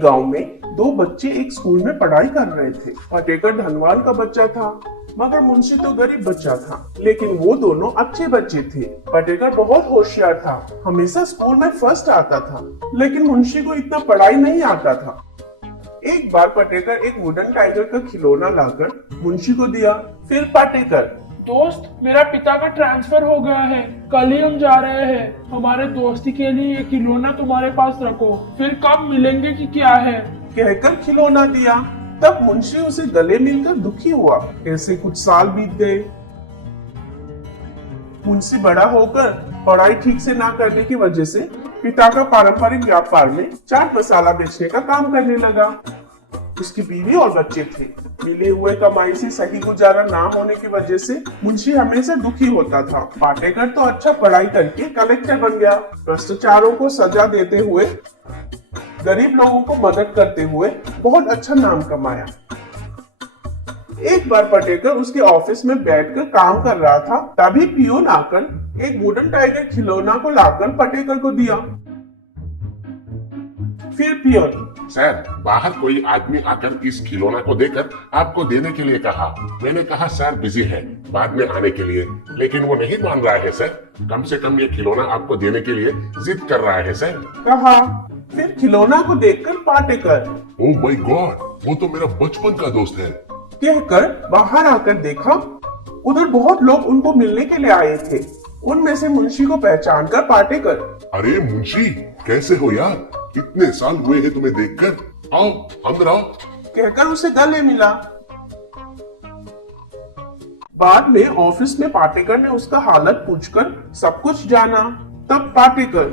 गांव में दो बच्चे एक स्कूल में पढ़ाई कर रहे थे। पाटेकर धनवान का बच्चा था मगर मुंशी तो गरीब बच्चा था, लेकिन वो दोनों अच्छे बच्चे थे। पाटेकर बहुत होशियार था, हमेशा स्कूल में फर्स्ट आता था, लेकिन मुंशी को इतना पढ़ाई नहीं आता था। एक बार पाटेकर एक वुडन टाइगर का खिलौना लाकर मुंशी को दिया। फिर पाटेकर, दोस्त, मेरा पिता का ट्रांसफर हो गया है, कल ही हम जा रहे हैं। हमारे दोस्ती के लिए ये खिलौना तुम्हारे पास रखो, फिर कब मिलेंगे कि क्या है। कहकर खिलौना दिया। तब मुंशी उसे गले मिलकर दुखी हुआ। ऐसे कुछ साल बीत गए। मुंशी बड़ा होकर पढ़ाई ठीक से ना करने की वजह से पिता का पारंपरिक व्यापार में चाट मसाला बेचने का काम करने लगा। उसकी बीवी और बच्चे थे। मिले हुए कमाई से सही गुजारा ना होने की वजह से मुंशी हमेशा दुखी होता था। पाटेकर तो अच्छा पढ़ाई करके कलेक्टर बन गया। भ्रष्टाचारों को सजा देते हुए, गरीब लोगों को मदद करते हुए बहुत अच्छा नाम कमाया। एक बार पाटेकर उसके ऑफिस में बैठकर काम कर रहा था, तभी पियून आकर एक वुडन टाइगर खिलौना को लाकर पाटेकर को दिया। फिर पियून, सर, बाहर कोई आदमी आकर इस खिलौना को देकर आपको देने के लिए कहा। मैंने कहा सर बिजी है, बाद में आने के लिए, लेकिन वो नहीं मान रहा है सर। कम से कम ये खिलौना आपको देने के लिए जिद कर रहा है सर। कहा। फिर खिलौना को देखकर पाटेकर, ओह माय गॉड, वो तो मेरा बचपन का दोस्त है, कहकर बाहर आकर देखा। उधर बहुत लोग उनको मिलने के लिए आए थे। उनमें से मुंशी को पहचान कर पाटेकर, अरे मुंशी, कैसे हो यार? इतने साल हुए हैं तुम्हें देखकर। आओ अंदर आओ, कहकर उसे गले मिला। बाद में ऑफिस में पाटेकर ने उसका हालत पूछकर सब कुछ जाना। तब पाटेकर,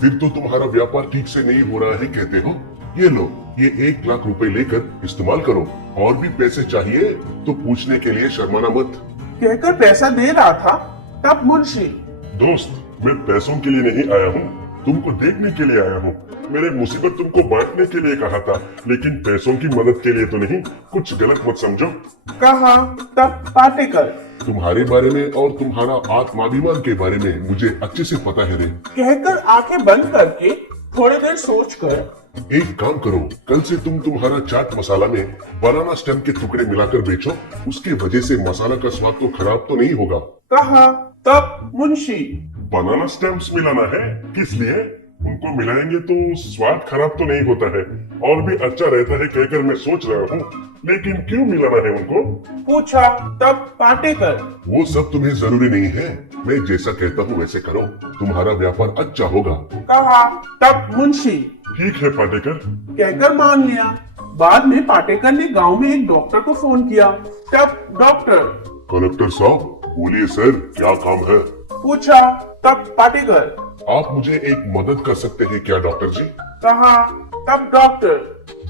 फिर तो तुम्हारा व्यापार ठीक से नहीं हो रहा है कहते हो। ये लो, ये 1 लाख रुपए लेकर इस्तेमाल करो। और भी पैसे चाहिए तो पूछने के लिए शर्माना मत। कहकर पैसा दे रहा था। तब मुंशी, दोस्त, मैं पैसों के लिए नहीं आया हूँ, तुमको देखने के लिए आया हूँ। मैंने मुसीबत तुमको बांटने के लिए कहा था, लेकिन पैसों की मदद के लिए तो नहीं। कुछ गलत मत समझो। कहा। तब पाटेकर, तुम्हारे बारे में और तुम्हारा आत्माभिमान के बारे में मुझे अच्छे से पता है रे। कहकर आंखें बंद करके थोड़ी देर सोचकर, एक काम करो, कल से तुम तुम्हारा चाट मसाला में बनाना स्टेम के टुकड़े मिलाकर बेचो। उसके वजह से मसाला का स्वाद तो खराब तो नहीं होगा। कहा। तब मुंशी, बनाना स्टेम्स मिलाना है, किस लिए? उनको मिलाएंगे तो स्वाद खराब तो नहीं होता है और भी अच्छा रहता है कहकर मैं सोच रहा हूँ, लेकिन क्यों मिलाना है उनको? पूछा। तब पाटेकर, वो सब तुम्हें जरूरी नहीं है, मैं जैसा कहता हूँ वैसे करो, तुम्हारा व्यापार अच्छा होगा। कहा। तब मुंशी, ठीक है पाटेकर, कहकर मान लिया। बाद में पाटेकर ने गांव में एक डॉक्टर को फोन किया। तब डॉक्टर, कलेक्टर साहब बोलिए सर, क्या काम है? पूछा। तब पाटेकर, आप मुझे एक मदद कर सकते हैं क्या डॉक्टर जी? कहा। तब डॉक्टर,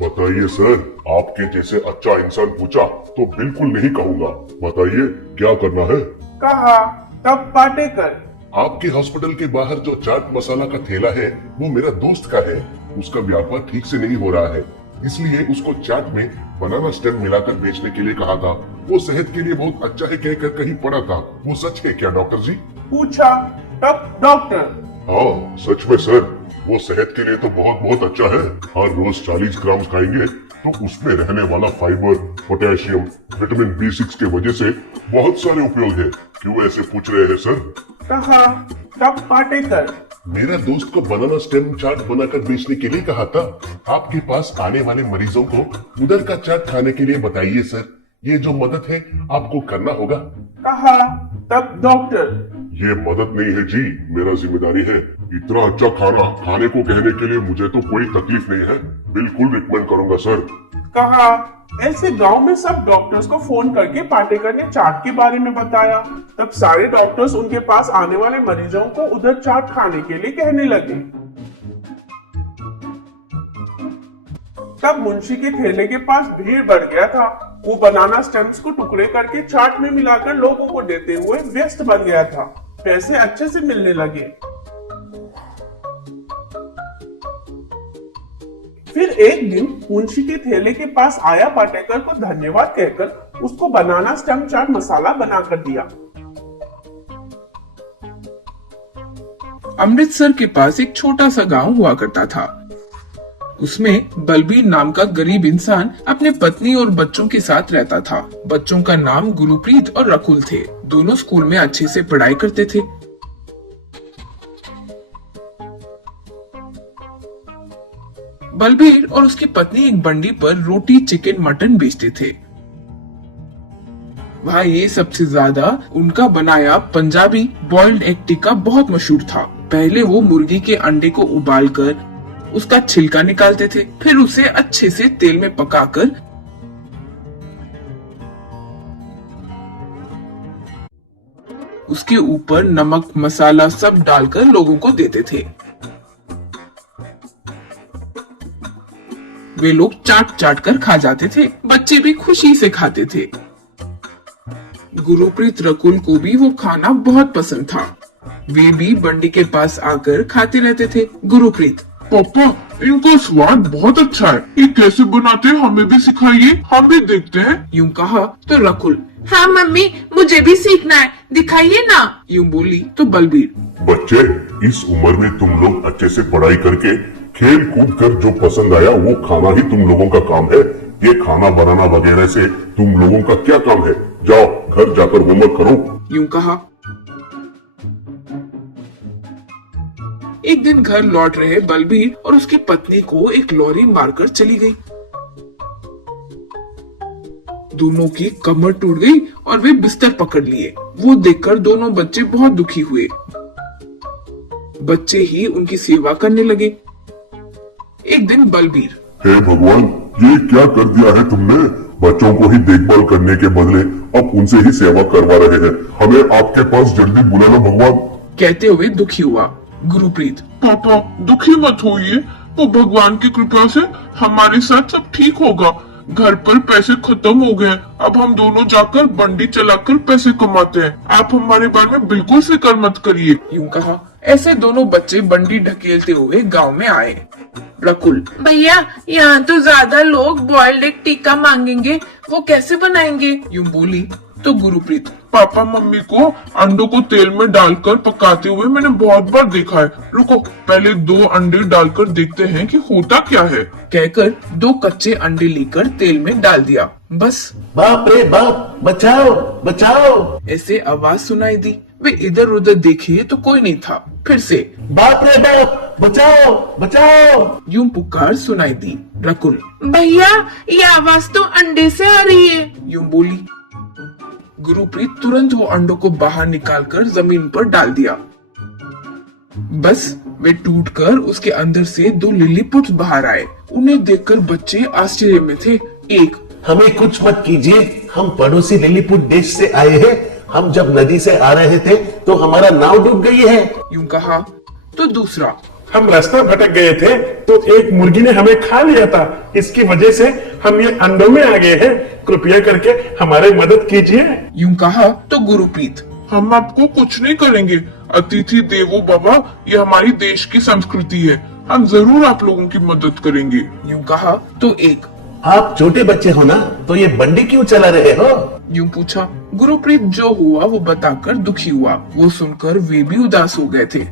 बताइए सर, आपके जैसे अच्छा इंसान पूछा तो बिल्कुल नहीं कहूँगा, बताइए क्या करना है? कहा। तब पाटेकर, आपके हॉस्पिटल के बाहर जो चाट मसाला का ठेला है वो मेरा दोस्त का है। उसका व्यापार ठीक से नहीं हो रहा है, इसलिए उसको चाट में बनाना स्टेम मिलाकर बेचने के लिए कहा था। वो सेहत के लिए बहुत अच्छा है कहकर कहीं पड़ा था, वो सच है क्या डॉक्टर जी? पूछा। तब डॉक्टर, हाँ सच में सर, वो सेहत के लिए तो बहुत बहुत अच्छा है। हर रोज 40 ग्राम खाएंगे तो उसमें रहने वाला फाइबर, पोटेशियम, विटामिन B6 के वजह से बहुत सारे उपयोग है। क्यों ऐसे पूछ रहे हैं सर? कहा। तब पाटेकर, मेरा दोस्त को बनाना स्टेम चाट बनाकर बेचने के लिए कहा था। आपके पास आने वाले मरीजों को उधर का चाट खाने के लिए बताइए सर, ये जो मदद है आपको करना होगा। कहा। तब डॉक्टर, ये मदद नहीं है जी, मेरा जिम्मेदारी है। इतना अच्छा खाना खाने को कहने के लिए मुझे तो कोई तकलीफ नहीं है, बिल्कुल रिकमेंड करूंगा सर। कहा। ऐसे गांव में सब डॉक्टर्स को फोन करके पाटेकर ने चाट के बारे में बताया। तब सारे डॉक्टर्स उनके पास आने वाले मरीजों को उधर चाट खाने के लिए कहने लगे। तब मुंशी के ठेले के पास भीड़ बढ़ गया था। वो बनाना स्टेम्स को टुकड़े करके चाट में मिलाकर लोगों को देते हुए व्यस्त बन गया था। पैसे अच्छे से मिलने लगे। फिर एक दिन मुंशी के ठेले के पास आया पाटेकर को धन्यवाद कहकर उसको बनाना स्टेम चाट मसाला बनाकर दिया। अमृतसर के पास एक छोटा सा गांव हुआ करता था। उसमें बलबीर नाम का गरीब इंसान अपने पत्नी और बच्चों के साथ रहता था। बच्चों का नाम गुरुप्रीत और रकुल थे। दोनों स्कूल में अच्छे से पढ़ाई करते थे। बलबीर और उसकी पत्नी एक बंडी पर रोटी, चिकन, मटन बेचते थे। वहाँ ये सबसे ज्यादा उनका बनाया पंजाबी बॉइल्ड एग टिक्का बहुत मशहूर था। पहले वो मुर्गी के अंडे को उबालकर उसका छिलका निकालते थे, फिर उसे अच्छे से तेल में पकाकर उसके ऊपर नमक, मसाला सब डालकर लोगों को देते थे। वे लोग चाट चाट कर खा जाते थे। बच्चे भी खुशी से खाते थे। गुरुप्रीत, रकुल को भी वो खाना बहुत पसंद था। वे भी बंडी के पास आकर खाते रहते थे। गुरुप्रीत, पापा, इनका स्वाद बहुत अच्छा है। ये कैसे बनाते हैं हमें भी सिखाइए, हम भी देखते हैं। यूं कहा तो रकुल, हाँ मम्मी, मुझे भी सीखना है, दिखाइए ना। यूं बोली तो बलबीर, बच्चे, इस उम्र में तुम लोग अच्छे से पढ़ाई करके खेल कूद कर जो पसंद आया वो खाना ही तुम लोगों का काम है। ये खाना बनाना वगैरह से तुम लोगों का क्या काम है? जाओ घर जाकर होमवर्क करो। यूं कहा। एक दिन घर लौट रहे बलबीर और उसकी पत्नी को एक लॉरी मारकर चली गई। दोनों की कमर टूट गई और वे बिस्तर पकड़ लिए। वो देखकर दोनों बच्चे बहुत दुखी हुए। बच्चे ही उनकी सेवा करने लगे। एक दिन बलबीर, हे भगवान, ये क्या कर दिया है तुमने? बच्चों को ही देखभाल करने के बदले अब उनसे ही सेवा करवा रहे हैं। हमें आपके पास जल्दी बुलाना भगवान, कहते हुए दुखी हुआ। गुरुप्रीत, पापा, दुखी मत होइए, तो भगवान की कृपा से हमारे साथ सब ठीक होगा। घर पर पैसे खत्म हो गए, अब हम दोनों जाकर बंडी चलाकर पैसे कमाते हैं। आप हमारे बारे में बिल्कुल फिक्र मत करिए। यूं कहा। ऐसे दोनों बच्चे बंडी ढकेलते हुए गांव में आए। रकुल, भैया, यहाँ तो ज्यादा लोग बॉइल्ड एग टिक्का मांगेंगे, वो कैसे बनाएंगे? यूं बोली तो गुरुप्रीत, पापा मम्मी को अंडों को तेल में डालकर पकाते हुए मैंने बहुत बार देखा है। रुको, पहले 2 अंडे डालकर देखते हैं कि होता क्या है। कहकर 2 कच्चे अंडे लेकर तेल में डाल दिया। बस बाप रे बाप, बचाओ बचाओ। ऐसे आवाज सुनाई दी। वे इधर उधर देखे तो कोई नहीं था। फिर से बाप रे बाप, बचाओ बचाओ। यूं पुकार सुनाई दी। रकुल, भैया, ये आवाज तो अंडे से आ रही है। यूं बोली। गुरुप्रीत तुरंत वो अंडों को बाहर निकालकर जमीन पर डाल दिया। बस वे टूटकर उसके अंदर से 2 लिलीपुट्स बाहर आए। उन्हें देखकर बच्चे आश्चर्य में थे। एक, हमें कुछ मत कीजिए, हम पड़ोसी लिलीपुट देश से आए हैं। हम जब नदी से आ रहे थे तो हमारा नाव डूब गई है। यूं कहा तो दूसरा, हम रास्ता भटक गए थे तो एक मुर्गी ने हमें खा लिया था। इसकी वजह से हम ये अंडों में आ गए हैं। कृपया करके हमारी मदद कीजिए। यूं कहा तो गुरुप्रीत, हम आपको कुछ नहीं करेंगे। अतिथि देवो भव, ये हमारी देश की संस्कृति है। हम जरूर आप लोगों की मदद करेंगे। यूं कहा तो एक, आप छोटे बच्चे हो ना, तो ये बंडी क्यों चला रहे हो? यूं पूछा। गुरुप्रीत जो हुआ वो बताकर दुखी हुआ। वो सुनकर वे भी उदास हो गए थे।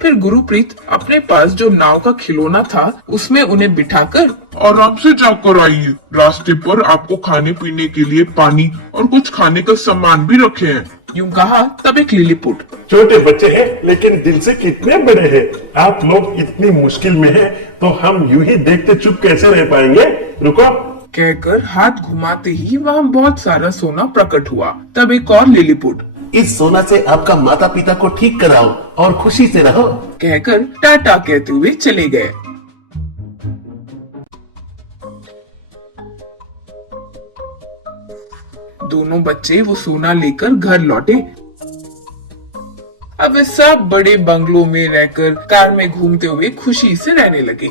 फिर गुरुप्रीत अपने पास जो नाव का खिलौना था उसमें उन्हें बिठाकर आराम से जाकर आइए। रास्ते पर आपको खाने पीने के लिए पानी और कुछ खाने का सामान भी रखे हैं। यूं कहा तब एक लिलीपुट, छोटे बच्चे हैं लेकिन दिल से कितने बड़े हैं। आप लोग इतनी मुश्किल में हैं तो हम यूं ही देखते चुप कैसे रह पाएंगे? रुको। कहकर हाथ घुमाते ही वहाँ बहुत सारा सोना प्रकट हुआ। तब एक और लिलीपुट, इस सोना से आपका माता पिता को ठीक कराओ और खुशी से रहो। कहकर टाटा कहते हुए चले गए। दोनों बच्चे वो सोना लेकर घर लौटे। अब वे सब बड़े बंगलों में रहकर कार में घूमते हुए खुशी से रहने लगे।